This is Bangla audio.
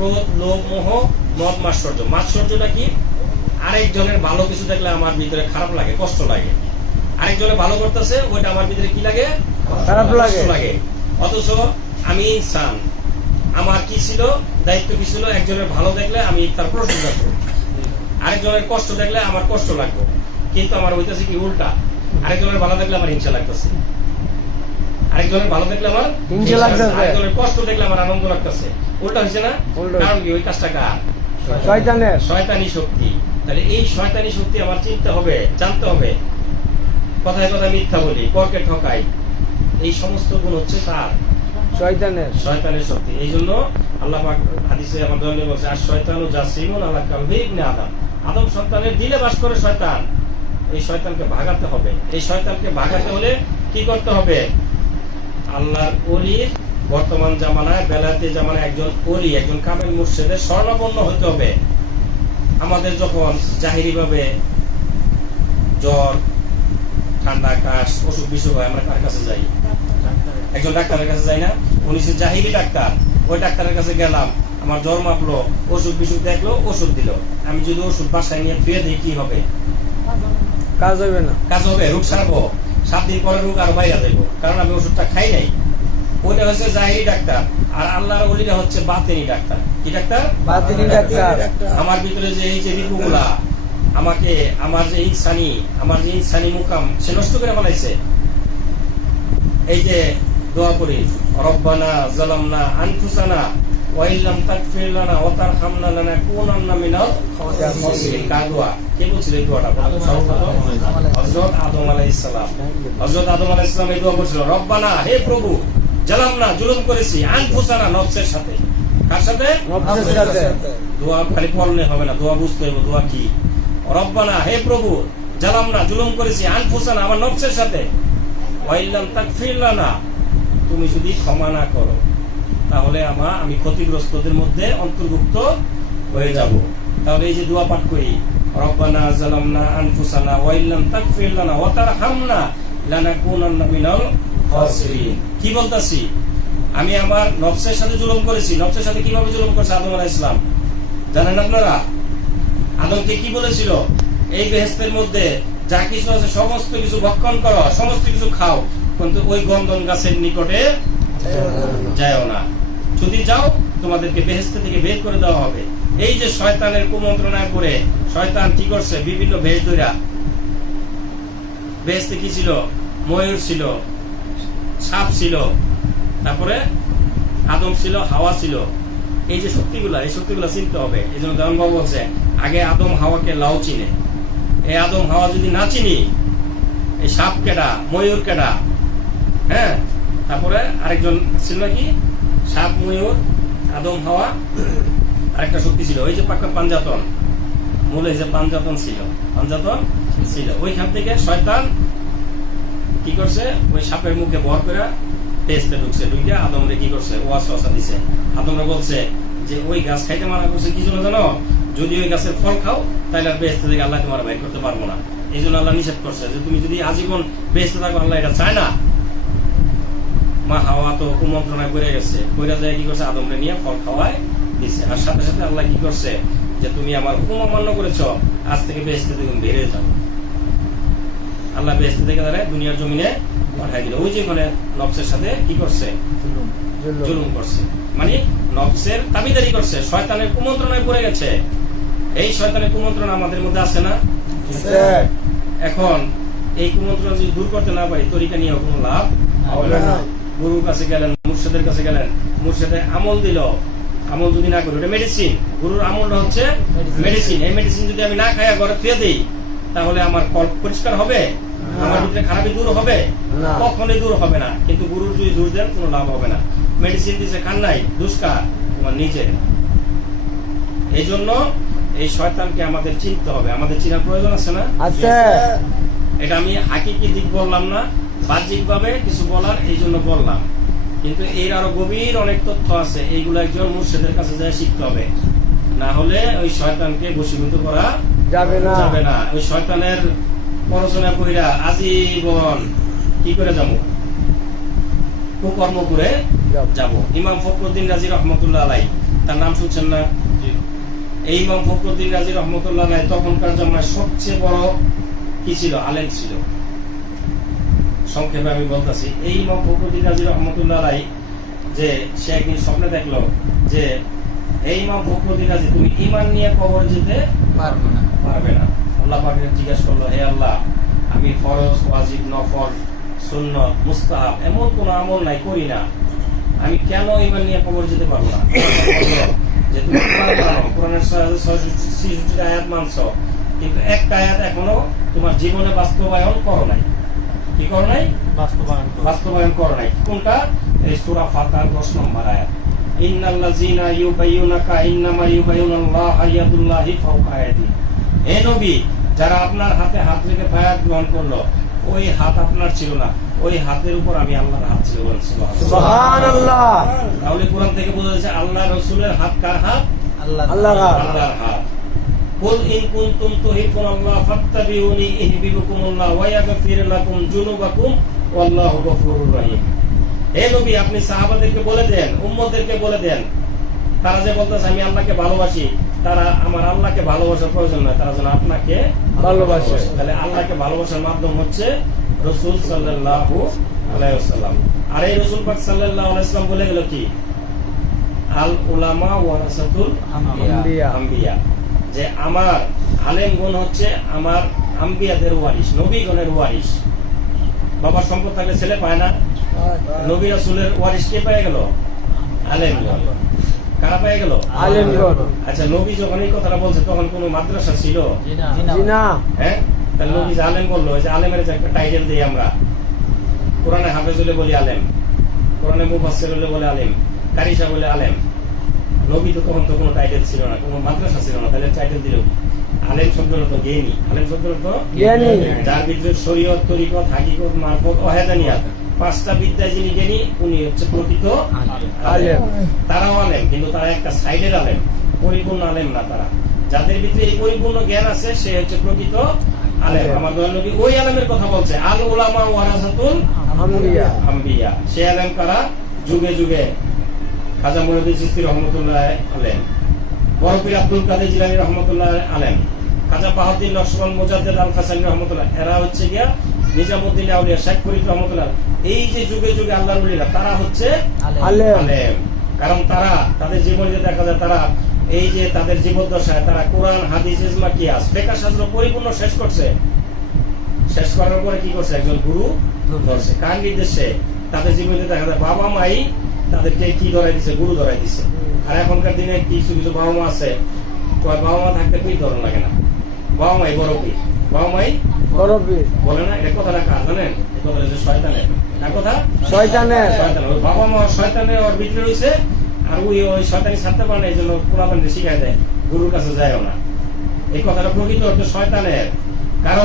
ক্রোধ, লোভ, মোহ, মদ, মাৎসর্য। মাৎসর্যটা কি? আরেকজনের ভালো কিছু দেখলে আমার ভিতরে খারাপ লাগে, কষ্ট লাগে। আরেকজনের ভালো করতেছে, ওইটা আমার ভিতরে কি লাগে? খারাপ লাগে। অথচ আমি ইনসান, আমার কি ছিল, দায়িত্ব কি ছিল? একজনের ভালো দেখলে আমি তার প্রশংসা করব, আরেকজনের কষ্ট দেখলে আমার কষ্ট লাগবে। কিন্তু আমার হইতেছে কি উল্টা, আরেকজনের ভালো দেখলে আমার হিংসা লাগতেছে, আরেকজনের ভালো দেখলে আমার হিংসা লাগতেছে, আরেকজনের কষ্ট দেখলে আমার আনন্দ লাগতেছে। উল্টা হয়েছে না? কারণ কি? ওই কাজটা কার? শয়তানের। শয়তানি শক্তি। তাহলে এই শয়তানি শক্তি আমার চিনতে হবে, জানতে হবে। কথায় কথায় মিথ্যা বলি, পরকে ঠকাই, এই সমস্ত গুণ হচ্ছে তার, শয়তানের শক্তি। এই জন্য আল্লাহ পাক হাদিসে আমাদের বলছে, আর শয়তানু জাসিমুন আলা কলবি ইবনে আদম। আদম সন্তানের দিলে বাস করে শয়তান। এই শয়তানকে ভাগাতে হবে। এই শয়তানকে ভাগাতে হলে কি করতে হবে? আল্লাহর ওলির বর্তমান জামানায়, বেলায়েতি জামানায় একজন ওলি, একজন কামেল মুর্শিদের শরণাপন্ন হতে হবে। আমাদের যখন জাহিরি ভাবে জ্বর, ঠান্ডা, কাশ, অসুখ বিসুখ হয়, আমরা কার কাছে যাই? একজন ডাক্তারের কাছে যাই না? উনি সে জাহিরি ডাক্তার। ওই ডাক্তারের কাছে গেলাম, আমার জ্বর মাপলো, অসুখ বিসুখ দেখলো, ওষুধ দিল। আমি যদি ওষুধ বাসায় নিয়ে ফিরে দিই, কি হবে? কাজ হবে না। কাজ হবে? রোগ সারবো? 7 দিন পরে রোগ আরো বাইরে যাবো, কারণ আমি ওষুধটা খাই নাই। ওইটা হচ্ছে জাহিরি ডাক্তার। আর আল্লাহর ওলিরা হচ্ছে বাতিনি ডাক্তার। কি ডাক্তার? বাতিনি ডাক্তার। আমার ভিতরে যে এই যে রিপুগুলা, আমাকে আমার যে ইনসানি মুকাম সে নষ্ট করে ফেলাইছে। এই যে দোয়া করি, রব্বানা যালামনা আনফুসানা ওয়া ইল্লাম তাগফির লানা ওয়া তারহামনা লানাকুনান্না মিনাল খাসিরিন। কার দোয়া? কে বলছিল এই দোয়াটা? হযরত আদম আলাইহিস সালাম। হযরত আদম আলাইহিস সালাম এই দোয়া করেছিল, রব্বানা, হে প্রভু, জালামনা, জুলুম করেছি, আনফুসানা, নফসের সাথে। কার সাথে? নফসের সাথে। দোয়া খালি পড়লে হবে না, দোয়া বুঝতে হবে দোয়া কি। রব্বানা, হে প্রভু, জালামনা, জুলুম করেছি, আনফুসানা, আমার নফসের সাথে, ওয়া ইল্লাম তাগফির লানা, তুমি যদি ক্ষমা না করো, তাহলে আমি ক্ষতিগ্রস্তদের মধ্যে অন্তর্ভুক্ত হয়ে যাব। তাহলে এই যে দোয়া পাঠ করি, রব্বানা যালামনা আনফুসানা ওয়া ইল্লাম তাগফির লানা ওয়া তারহামনা লানাকুনান্না মিনাল খাসিরিন। কি বলতাছি? আমি আমার নফসের সাথে জুলুম করেছি। নফসের সাথে কিভাবে জুলুম করেছে আদম আলাইহিস সালাম জানেন আপনারা? আদমকে কি বলেছিল? এই বেহেশতের মধ্যে যা কিছু আছে সমস্ত কিছু ভক্ষণ করো, সমস্ত কিছু খাও, কিন্তু ওই গন্ধন গাছের নিকটে যাও না। যদি যাও, তোমাদেরকে বেহেশত থেকে বের করে দেওয়া হবে। এই যে শয়তানের কুমন্ত্রণায় পড়ে শয়তান কি করছে? বিভিন্ন ভেষ ধরা। বেহেশতে কি ছিল? ময়ূর ছিল, সাপ ছিল, তারপরে আদম ছিল, হাওয়া ছিল। এই যে শক্তিগুলা, এই শক্তিগুলা চিনতে হবে। এই জন্য দেওয়ান বাবু বলছে, আগে আদম হাওয়াকে লাও চিনে। এই আদম হাওয়া যদি না চিনি, এই সাপ কেডা, ময়ূর কেডা, হ্যাঁ, তারপরে আরেকজন ছিল নাকি, সাপ, ময়ূর, আদম, হাওয়া, আরেকটা শক্তি ছিল, ওই যে পাঞ্জাতন, মূলে যে পাঞ্জাতন ছিল, ওইখান থেকে শয়তান কি করছে? ওই সাপের মুখে ভর করে টেস্টে ঢুকছে, ঢুকে আদমরে কি করছে? ওয়াসওয়াসা দিছে। আদমরে বলছে যে ওই গাছ খাইতে মানা করছে কি জন্য জানো? যদি ওই গাছের ফল খাও, তাহলে আর বেহেশত থেকে আল্লাহ তোমার বাইর করতে পারবো না। এই জন্য আল্লাহ নিষেধ করছে যে তুমি যদি আজীবন বেহেশতে থাকো, আল্লাহ এটা চায় না। মা হাওয়া তো কুমন্ত্রণায় পড়ে গেছে, পড়ে যায় কি করছে? আদমরে নিয়ে ফল খাওয়ায় দিছে। আর সাথে সাথে আল্লাহ কি করছে? যে তুমি আমার হুকুম অমান্য করেছ, আজ থেকে বেহেশতে থেকে বেরিয়ে যাও। আল্লাহ বেহেশত থেকে তারা দুনিয়ার জমিনে পাঠাই দিল। ওই যে মানে নফসের সাথে কি করছে? জুলুম করছে, মানে নফসের তাবিদারি করছে, শয়তানের কুমন্ত্রণায় পড়ে গেছে। এই শয়তানের কুমন্ত্রণা আমাদের মধ্যে আছে না? এখন এই কুমন্ত্রণা যদি দূর করতে না পারি, তরিকা নিয়ে কোনো লাভ হবে না। গুরুর কাছে গেলেন, মুর্শিদের কাছে গেলেন, মুর্শিদে আমল দিল, আমল যদি না করি, ওটা মেডিসিন। গুরুর আমলটা হচ্ছে মেডিসিন। এই মেডিসিন যদি আমি না খাইয়া ঘরে ফিরে দিই, তাহলে আমার কল্প পরিষ্কার হবে? আমার ভিতরে খারাপই দূর হবে? কখনোই দূর হবে না। কিন্তু গুরুর যদি দূর দেন, কোনো লাভ হবে না। মেডিসিন দিচ্ছে, খান নাই, দুষ্কার তোমার নিজের। এই জন্য এই শয়তানকে আমাদের চিনতে হবে। আমাদের চিনার প্রয়োজন আছে না? আছে। এটা আমি হাকিকি দিক বললাম না, বাহ্যিক ভাবে কিছু বলার, এই জন্য বললাম। কিন্তু এর আরো গভীর অনেক তথ্য আছে, এইগুলো একজন মুর্শিদের কাছে যায় শিখতে হবে। না হলে ওই শয়তানকে বশীভূত করা যাবে না। ওই শয়তানের পড়াশোনা কইরা আজীবন কি করে যাবো? কুকর্ম করে যাব। ইমাম ফখরুদ্দিন রাজি রহমতুল্লাহ আলাইহি তার নাম শুনছেন না? এই ইমাম ফখরুদ্দীন রাজি রহমতুল্লাহ আলাইহি তখনকার জমানায় সবচেয়ে বড় কি ছিল? আলেম ছিল। সংক্ষেপে আমি বলতেছি, এই ইমাম ফখরুদ্দীন রাজি রহমতুল্লাহ আলাইহি যে সে একদিন স্বপ্নে দেখলো যে এই ইমাম ফখরুদ্দীন রাজি তুমি ঈমান নিয়ে কবর যেতে পারবে না। আল্লাহ পাকে জিজ্ঞাসা করলো, হে আল্লাহ, আমি ফরজ, ওয়াজিব, নফল, সুন্নত, মুস্তাহাব এমন কোন আমল নাই, করি না, আমি কেন ঈমান নিয়ে কবর যেতে পারবো না? বললো যে তুমি কোরআন মানো, কোরআনের 66 আয়াত মানছো, কিন্তু একটা আয়াত এখনো তোমার জীবনে বাস্তবায়ন করো নাই। কি করো নাই? বাস্তবায়ন করো নাই। কোনটা? এই সূরা ফাতিহার 10 নম্বর আয়াত, ইন্নাল্লাযীনা ইউবাইয়ুনাকা ইন্নামা ইউবাইয়ুনাল্লাহা ইয়াদুল্লাহি ফাওকা আইদিহিম। হে নবী, যারা আপনার হাতে হাত রেখে বায়াত গ্রহণ করলো, ওই হাত আপনার ছিল না, ওই হাতের উপর আমি আল্লাহর হাত ছিল। বলেন সুবহানাল্লাহ। তাহলে কোরআন থেকে বোঝা যাচ্ছে আল্লাহ রাসূলের হাত কার হাত? আল্লাহর হাত। কুল ইন কুনতুম তুহিব্বুনাল্লাহ ফাত্তাবিউনি ইহবিবকুমুল্লাহ ওয়া ইয়াগফির লাকুম যুনুবাকুম ওয়াল্লাহু গফুরুর রহিম। হে নবী, আপনি সাহাবাদেরকে বলে দেন, উম্মতদেরকে বলে দেন, তারা যে বলতেছে আমি আল্লাহকে ভালোবাসি, তারা আমার আল্লাহকে ভালোবাসার প্রয়োজন নয়, তারা যেন আপনাকে ভালোবাসে। তাহলে আল্লাহকে ভালোবাসার মাধ্যম হচ্ছে রাসূল সাল্লাল্লাহু আলাইহি ওয়াসাল্লাম। আর এই রাসূল পাক সাল্লাল্লাহু আলাইহি ওয়াসাল্লাম বলে গেল কি? আল উলামা ওয়ারাসাতুল আম্বিয়া, যে আমার আলেমগণ হচ্ছে আমার আম্বিয়াদের ওয়ারিস, নবীগণের ওয়ারিস। বাবার সম্পদ থাকলে ছেলে পায় না? নবী রাসূলের ওয়ারিস কে পেয়ে গেল? আলেমগণ। কারা পেয়ে গেল? আলেমগণ। আচ্ছা, নবী যখন এই কথাটা বলছে তখন কোন মাদ্রাসা ছিল? জি না। হ্যাঁ, তাহলে নবী যে আলেম বললো, যে আলেমের যে একটা টাইটেল দিই আমরা, কোরআনে হাফেজ হলে বলি আলেম, কোরআনে মুফাসসির হলে বলে আলেম, কারি সাহেব বলে আলেম। নবী তো তখন তো কোনো টাইটেল ছিল না, কোনো মাদ্রাসা ছিল না, তাহলে টাইটেল দিল আলেম শব্দের অর্থ জ্ঞানী। আলেম শব্দের অর্থ জ্ঞানী, যার ভিতরে শরীয়ত, তরিকত, হাকিকত, মারফত, ওয়াহদানিয়াত 5টা বিদ্যায় যিনি জ্ঞানী, উনি হচ্ছে প্রকৃত আলেম। তারাও আলেম, কিন্তু তারা একটা সাইডের আলেম, পরিপূর্ণ আলেম না তারা। যাদের ভিতরে এই পরিপূর্ণ জ্ঞান আছে সে হচ্ছে প্রকৃত আলেম। আমার দয়াল নবী ওই আলেমের কথা বলছে, আল উলামা ওয়ারাসাতুল আম্বিয়া। সে আলেম কারা? যুগে যুগে খাজা মুইনুদ্দিন চিশতি রহমতুল্লাহ আলেম, বড় পীর আব্দুল কাদের জিলানী রহমতুল্লাহ আলেম, খাজা বাহাউদ্দিন নকশবন্দ মুজাদ্দেদ আল কাসানী রহমতুল্লাহ, এরা হচ্ছে গিয়া নিজামুদ্দিন আউলিয়া, শেখ ফরিদ রহমতুল্লাহ। এই যে যুগে যুগে আল্লাহর ওলিরা, তারা হচ্ছে আলেম। কারণ তারা তাদের জীবনে দেখা যায়, তারা এই যে তাদের জীবদ্দশায় তারা কোরআন, হাদিস, ইজমা, কিয়াস, ফিকহ শাস্ত্র পরিপূর্ণ শেষ করছে। শেষ করার পরে কি করছে? একজন গুরু ধরছে। কার নির্দেশে? তাদের জীবনে দেখা যায় বাবা মাই তাদেরকে কি ধরাই দিছে? গুরু ধরাই দিছে। আর এখনকার দিনে কিছু কিছু বাবা মা আছে, বাবা মা থাকতে পীর ধরন লাগে না, বাবা মাই বড় পীর, বাবা মাই বড় পীর বলে না। এটা কথাটা কার জানেন? এই কথাটা যে শয়তানের। কার কথা? শয়তানের। ওই বাবা মা শয়তানের ওর ভিতরে রয়েছে, আর ওই শয়তানি ছাড়তে পারে না, এই জন্য পোলাপানকে শিখাই দেয় গুরুর কাছে যায়ও না। এই কথাটা প্রকৃত অর্থ শয়তানের। কারণ